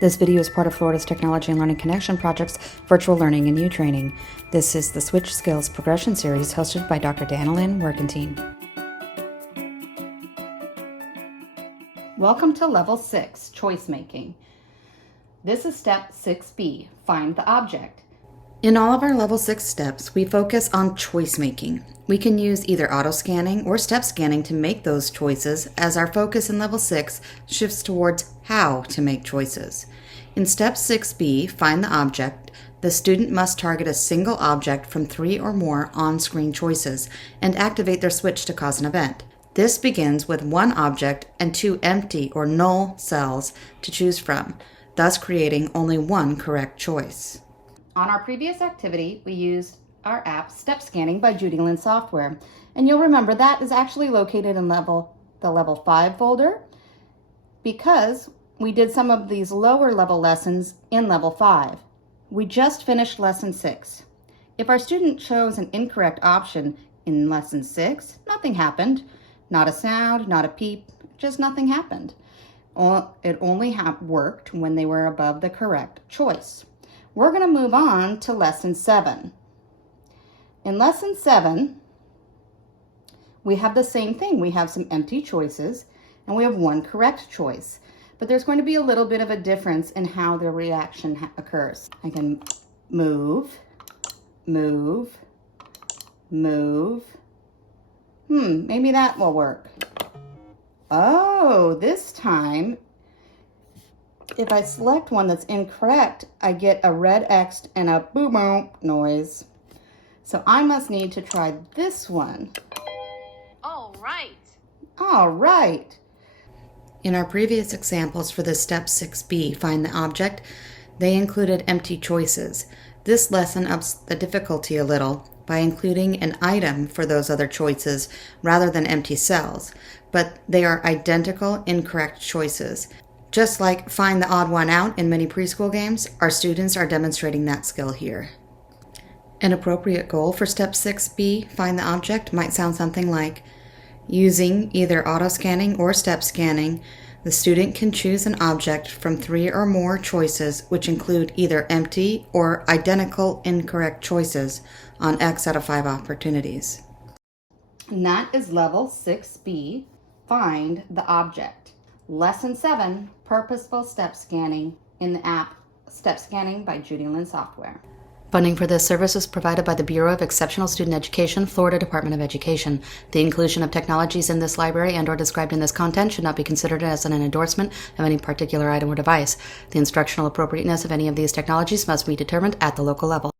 This video is part of Florida's Technology and Learning Connection Project's Virtual Learning and U-Training. This is the Switch Skills Progression Series hosted by Dr. Danilyn Werkentine. Welcome to Level 6, Choice Making. This is Step 6B, Find the Object. In all of our Level 6 steps, we focus on choice making. We can use either auto-scanning or step scanning to make those choices, as our focus in Level 6 shifts towards how to make choices. In Step 6B, Find the Object, the student must target a single object from 3 or more on-screen choices and activate their switch to cause an event. This begins with 1 object and 2 empty or null cells to choose from, thus creating only 1 correct choice. On our previous activity, we used our app Step Scanning by Judylin Software, and you'll remember that is actually located in the Level 5 folder because we did some of these lower level lessons in Level 5. We just finished Lesson 6. If our student chose an incorrect option in Lesson 6, nothing happened. Not a sound, not a peep, just nothing happened. It only worked when they were above the correct choice. We're going to move on to Lesson 7. In Lesson 7, we have the same thing. We have some empty choices, and we have 1 correct choice. But there's going to be a little bit of a difference in how the reaction occurs. I can move, move, move. Maybe that will work. Oh, this time, if I select one that's incorrect, I get a red X and a boom noise. So I must need to try this one. All right. All right. In our previous examples for the Step 6B, Find the Object, they included empty choices. This lesson ups the difficulty a little by including an item for those other choices rather than empty cells, but they are identical incorrect choices. Just like Find the Odd One Out in many preschool games, our students are demonstrating that skill here. An appropriate goal for Step 6B, Find the Object, might sound something like, using either auto-scanning or step scanning, the student can choose an object from 3 or more choices which include either empty or identical incorrect choices on X out of 5 opportunities. And that is Level 6B, Find the Object. Lesson 7, Purposeful Step Scanning in the app Step Scanning by Judylin Software. Funding for this service is provided by the Bureau of Exceptional Student Education, Florida Department of Education. The inclusion of technologies in this library and/or described in this content should not be considered as an endorsement of any particular item or device. The instructional appropriateness of any of these technologies must be determined at the local level.